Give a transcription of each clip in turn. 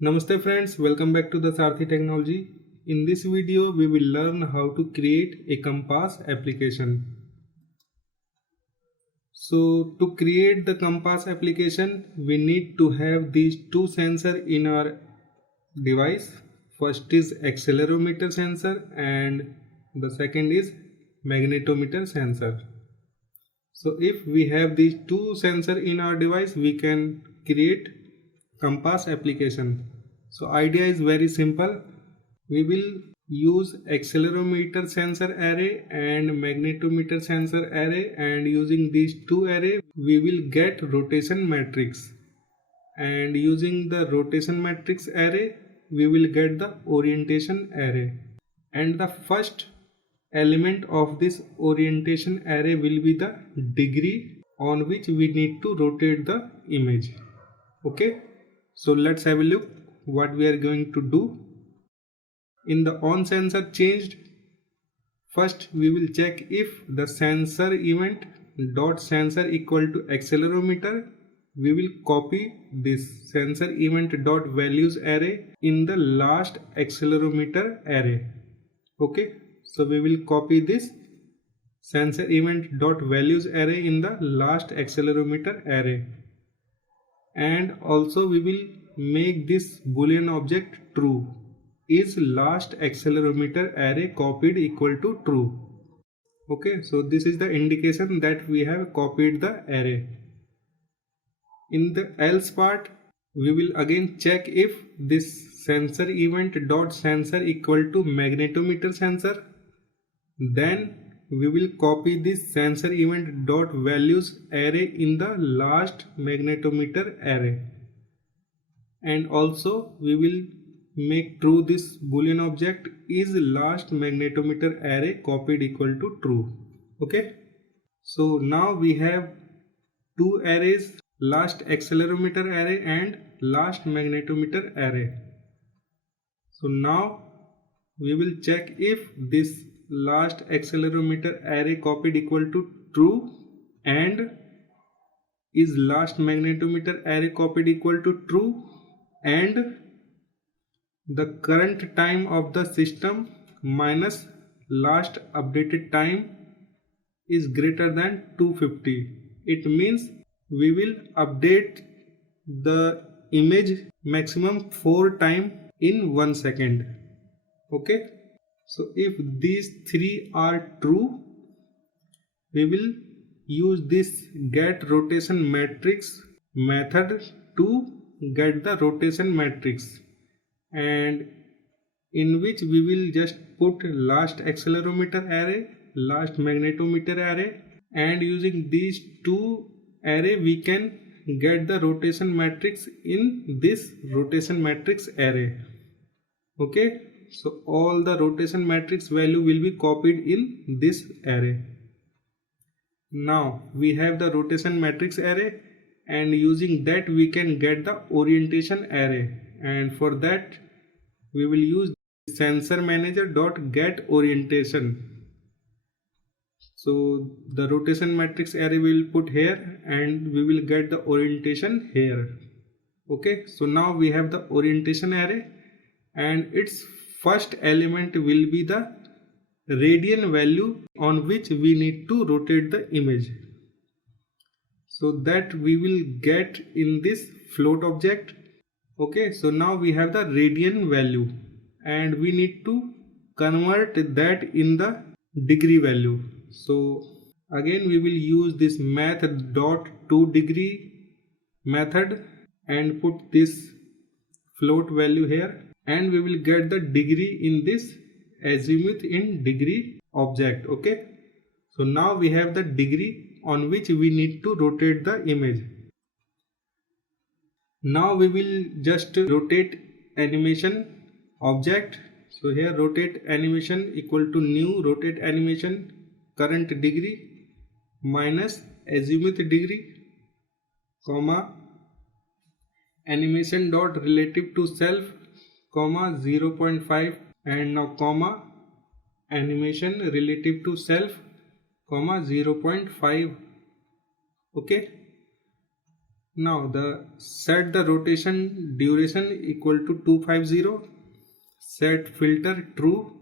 Namaste friends, welcome back to the Sarthi Technology. In this video, we will learn how to create a compass application. So to create the compass application, we need to have these two sensors in our device. First is accelerometer sensor and the second is magnetometer sensor. So if we have these two sensors in our device, we can create compass application. So idea is very simple. We will use accelerometer sensor array and magnetometer sensor array, and using these two array we will get rotation matrix, and using the rotation matrix array we will get the orientation array, and the first element of this orientation array will be the degree on which we need to rotate the image. Okay, so let's have a look what we are going to do. In the on sensor changed, first we will check if the sensor event dot sensor equal to accelerometer. We will copy this sensor event dot values array in the last accelerometer array. Okay, so we will copy this sensor event dot values array in the last accelerometer array, and also we will make this boolean object true. Is last accelerometer array copied equal to true? Okay, so this is the indication that we have copied the array. In the else part, we will again check if this sensor event dot sensor equal to magnetometer sensor. Then we will copy this sensor event dot values array in the last magnetometer array, and also we will make true this boolean object is last magnetometer array copied equal to true. Okay, so now we have two arrays, last accelerometer array and last magnetometer array. So now we will check if this last accelerometer array copied equal to true and is last magnetometer array copied equal to true, and the current time of the system minus last updated time is greater than 250. It means we will update the image maximum 4 times in 1 second. Okay, so if these three are true, we will use this get rotation matrix method to get the rotation matrix, and in which we will just put last accelerometer array, last magnetometer array, and using these two array we can get the rotation matrix in this rotation matrix array. Okay, so all the rotation matrix value will be copied in this array. Now we have the rotation matrix array, and using that we can get the orientation array, and for that we will use sensor manager dot get orientation. So the rotation matrix array we will put here and we will get the orientation here. Okay, so now we have the orientation array, and its first element will be the radian value on which we need to rotate the image. So that we will get in this float object. Okay, so now we have the radian value and we need to convert that in the degree value. So again we will use this math dot to degree method and put this float value here, and we will get the degree in this azimuth in degree object. Okay, so now we have the degree on which we need to rotate the image. Now we will just rotate animation object. So here rotate animation equal to new rotate animation current degree minus azimuth degree, comma animation dot relative to self, comma 0.5, and now comma animation relative to self, comma 0.5. Okay, Now the set the rotation duration equal to 250, set filter true,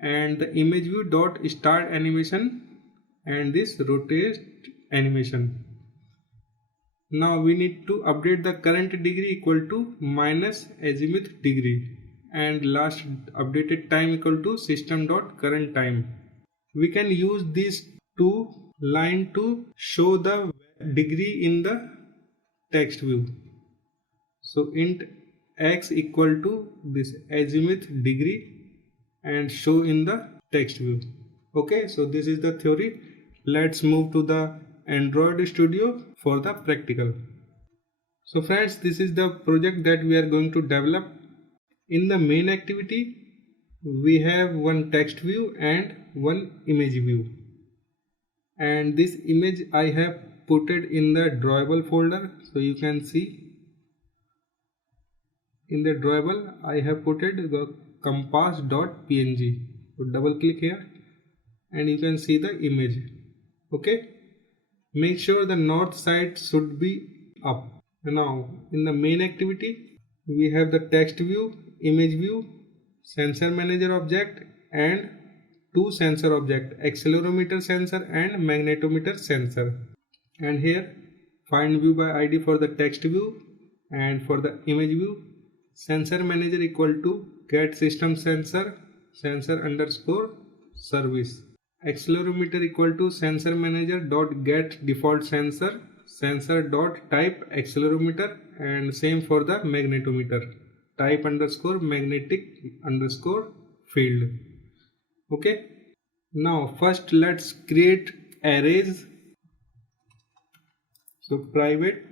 and the image view dot start animation and this rotate animation. Now we need to update the current degree equal to minus azimuth degree and last updated time equal to system dot current time. We can use these two line to show the degree in the text view. So int x equal to this azimuth degree and show in the text view. Okay, so this is the theory. Let's move to the Android Studio for the practical. So friends, this is the project that we are going to develop. In the main activity, we have one text view and one image view. And this image I have put it in the drawable folder. So you can see in the drawable I have put it the compass.png. So double click here and you can see the image. Okay, make sure the north side should be up. Now in the main activity we have the text view, image view, sensor manager object and two sensor object, accelerometer sensor and magnetometer sensor. And here find view by id for the text view and for the image view sensor manager equal to get system sensor underscore service, accelerometer equal to sensor manager dot get default sensor dot type accelerometer, and same for the magnetometer type underscore magnetic underscore field. Okay, now first let's create arrays. So private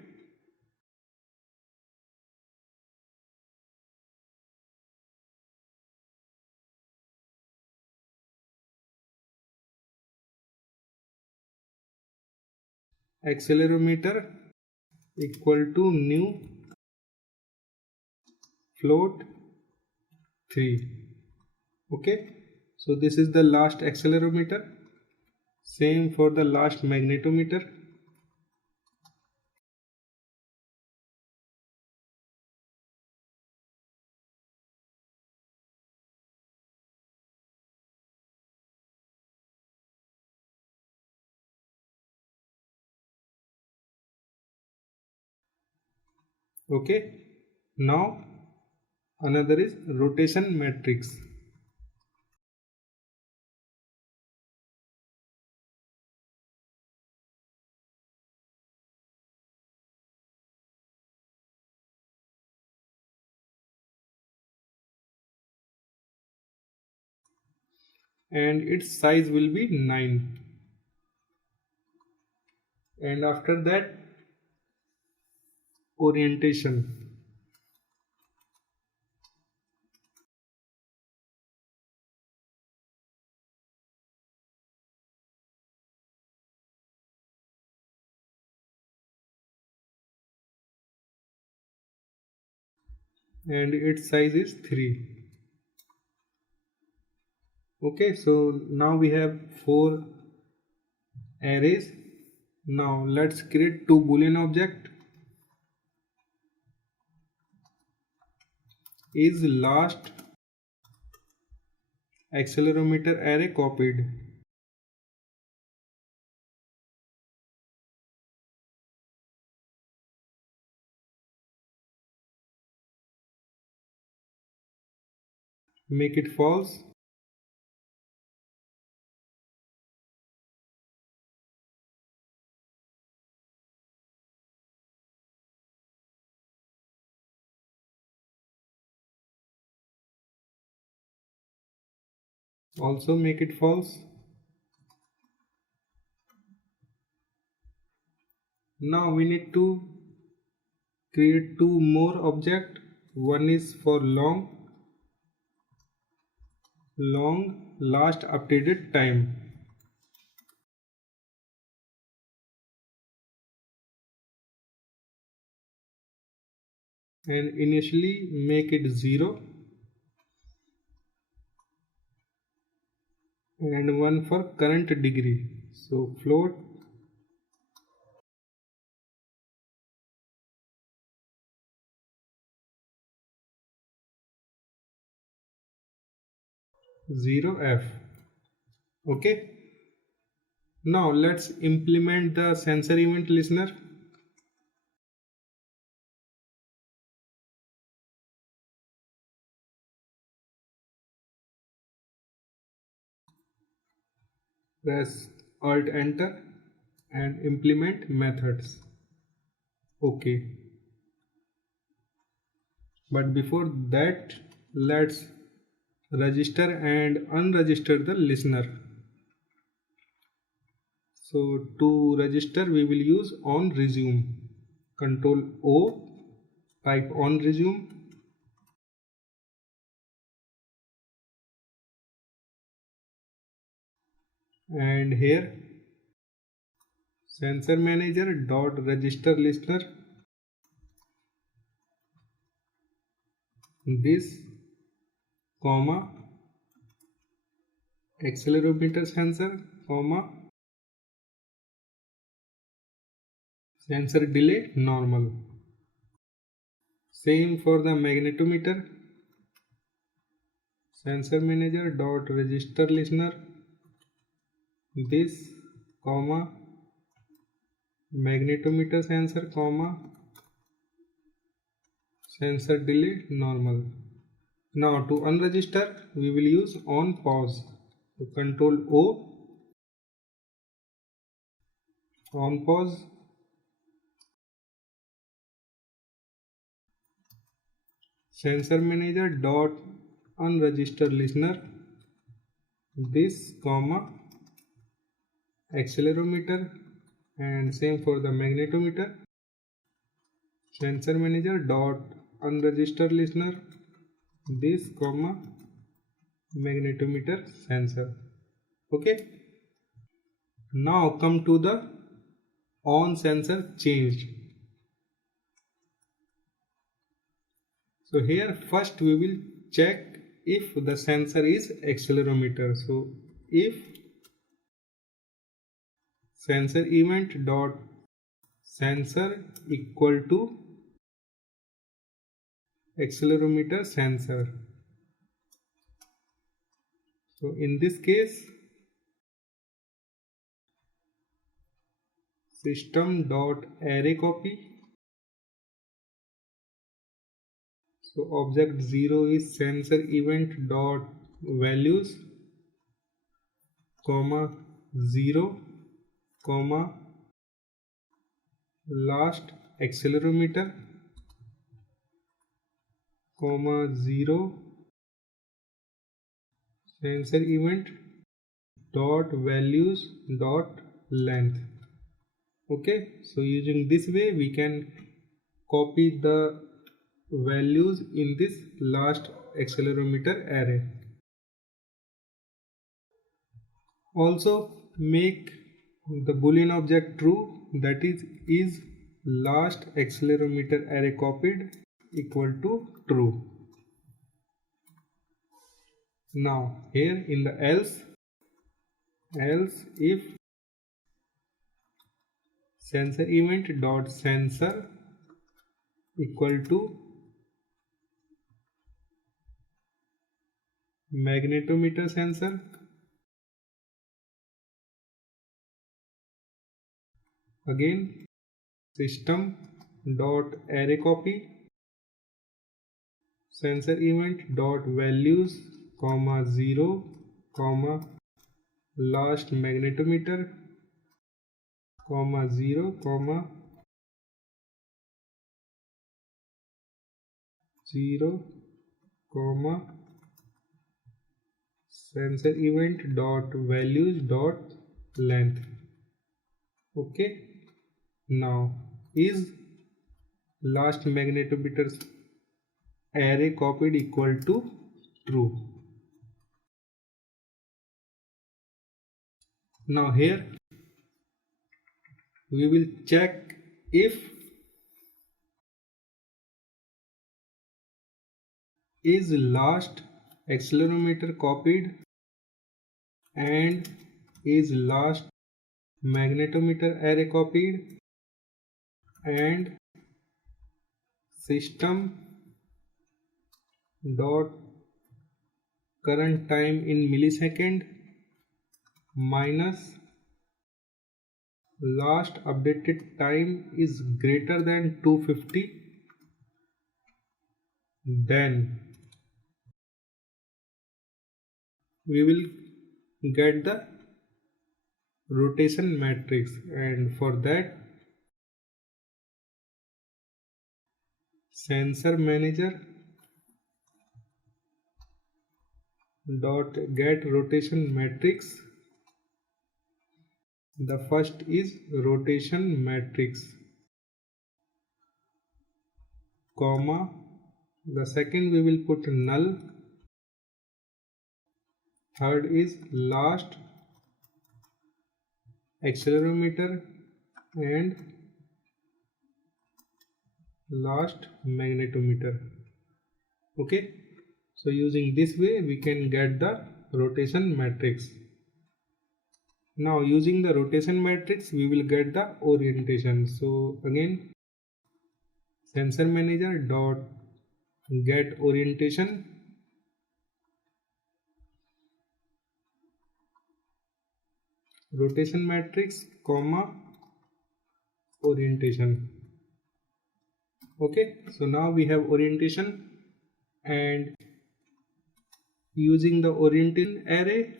accelerometer equal to new float 3. Okay, so this is the last accelerometer, same for the last magnetometer. Okay, now another is rotation matrix. And its size will be 9. And after that orientation. And its size is 3. Okay, so now we have 4 arrays. Now let's create 2 boolean object. Is last accelerometer array copied? Make it false. Also make it false. Now we need to create 2 more object. One is for long last updated time. And initially make it 0 and one for current degree. So float 0F. Okay. Now let's implement the sensor event listener. Press Alt Enter and implement methods. Okay. But before that, let's register and unregister the listener. So to register, we will use on resume. Control O, type on resume. And here sensor manager dot register listener, this comma accelerometer sensor comma sensor delay normal. Same for the magnetometer. Sensor manager dot register listener, this comma magnetometer sensor comma sensor delay normal. Now to unregister, we will use on pause. So Control O, on pause. Sensor manager dot unregister listener, this comma accelerometer, and same for the magnetometer. Sensor manager dot unregister listener, this comma magnetometer sensor. Okay. Now come to the on sensor changed. So here first we will check if the sensor is accelerometer. So if sensor event dot sensor equal to accelerometer sensor. So in this case, system dot array copy. So object 0 is sensor event dot values comma 0 comma last accelerometer comma 0 sensor event dot values dot length. Okay, so using this way we can copy the values in this last accelerometer array. Also make the boolean object true, that is last accelerometer array copied equal to true. Now here in the else if sensor event dot sensor equal to magnetometer sensor, again system dot array copy sensor event dot values comma 0 comma last magnetometer comma 0 comma 0 comma sensor event dot values dot length. Okay, now is last magnetometer array copied equal to true. Now here we will check if is last accelerometer copied and is last magnetometer array copied and system dot current time in millisecond minus last updated time is greater than 250, then we will get the rotation matrix. And for that, sensor manager dot get rotation matrix. The first is rotation matrix, comma, the second we will put null, third is last accelerometer and last magnetometer. Okay, so using this way we can get the rotation matrix. Now using the rotation matrix we will get the orientation. So again, sensor manager dot get orientation, rotation matrix, comma, orientation. Okay, so now we have orientation, and using the orientation array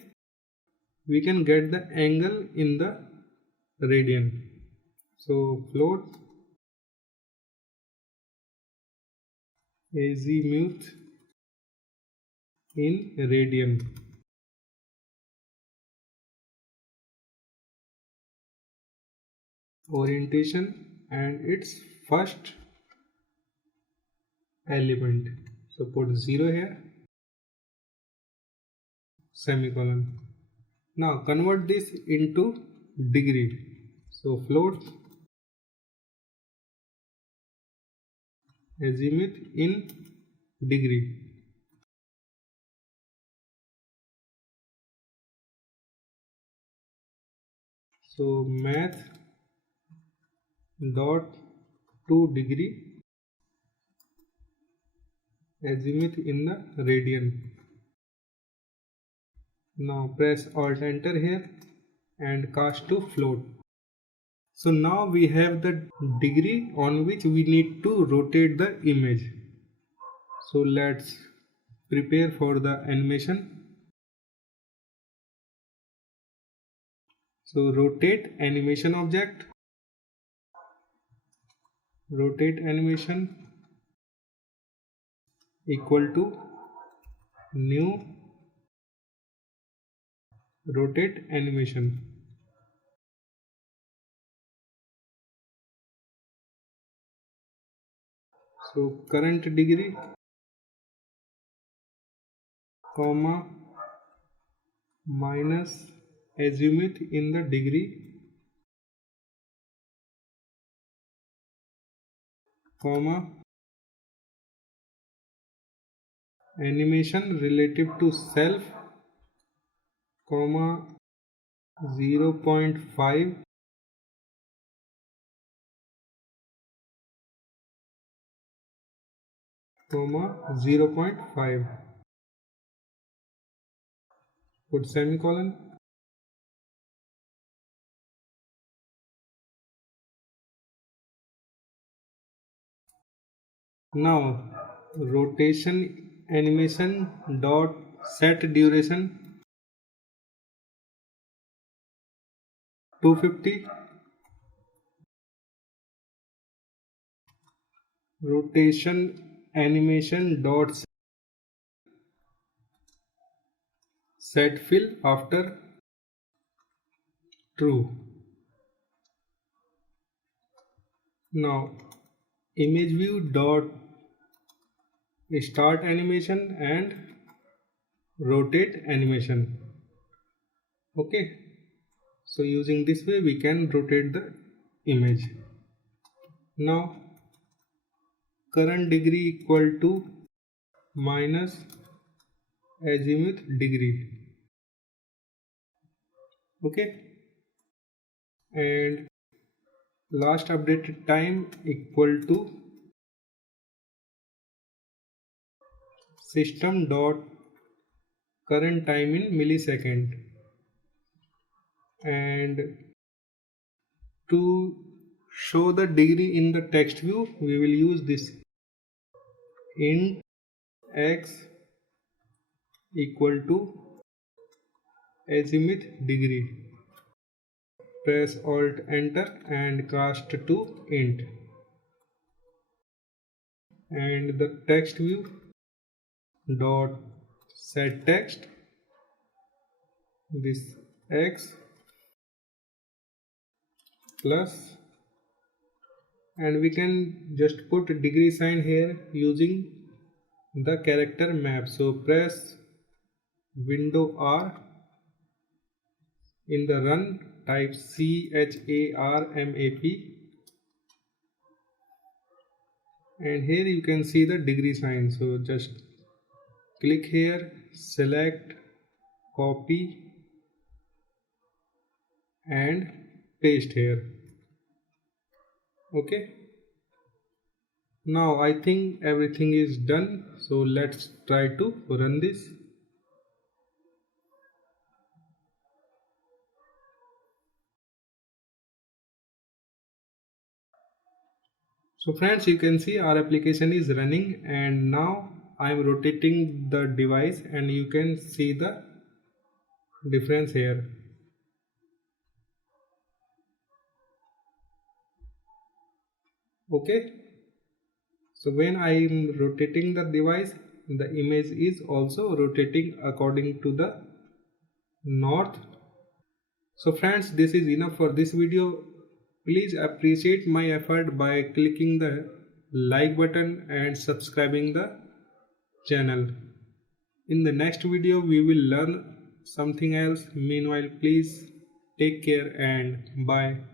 we can get the angle in the radian. So float azimuth in radian. Orientation and its first element. So put 0 here, semicolon. Now convert this into degree. So float azimuth in degree. So math dot to degree azimuth in the radian. Now press Alt Enter here and cast to float. So now we have the degree on which we need to rotate the image. So let's prepare for the animation. So rotate animation object, rotate animation equal to new rotate animation. So current degree, comma, minus azimuth in the degree, comma, animation relative to self, comma, 0.5, comma, 0.5, put semicolon. Now rotation animation dot set duration 250, rotation animation dot set fill after true. Now image view dot start animation and rotate animation. Okay, so using this way we can rotate the image. Now current degree equal to minus azimuth degree. Okay, and last updated time equal to system dot current time in millisecond. And to show the degree in the text view, we will use this int x equal to azimuth degree. Press alt enter and cast to int, and the text view dot set text, this x plus, and we can just put degree sign here using the character map. So press window R, in the run type CHARMAP, and here you can see the degree sign. So just click here, select, copy and paste here. Okay, now I think everything is done, so let's try to run this. So friends, you can see our application is running, and now I am rotating the device and you can see the difference here. Okay, so when I am rotating the device, the image is also rotating according to the north. So friends, this is enough for this video. Please appreciate my effort by clicking the like button and subscribing the channel. In the next video we will learn something else. Meanwhile, please take care and bye.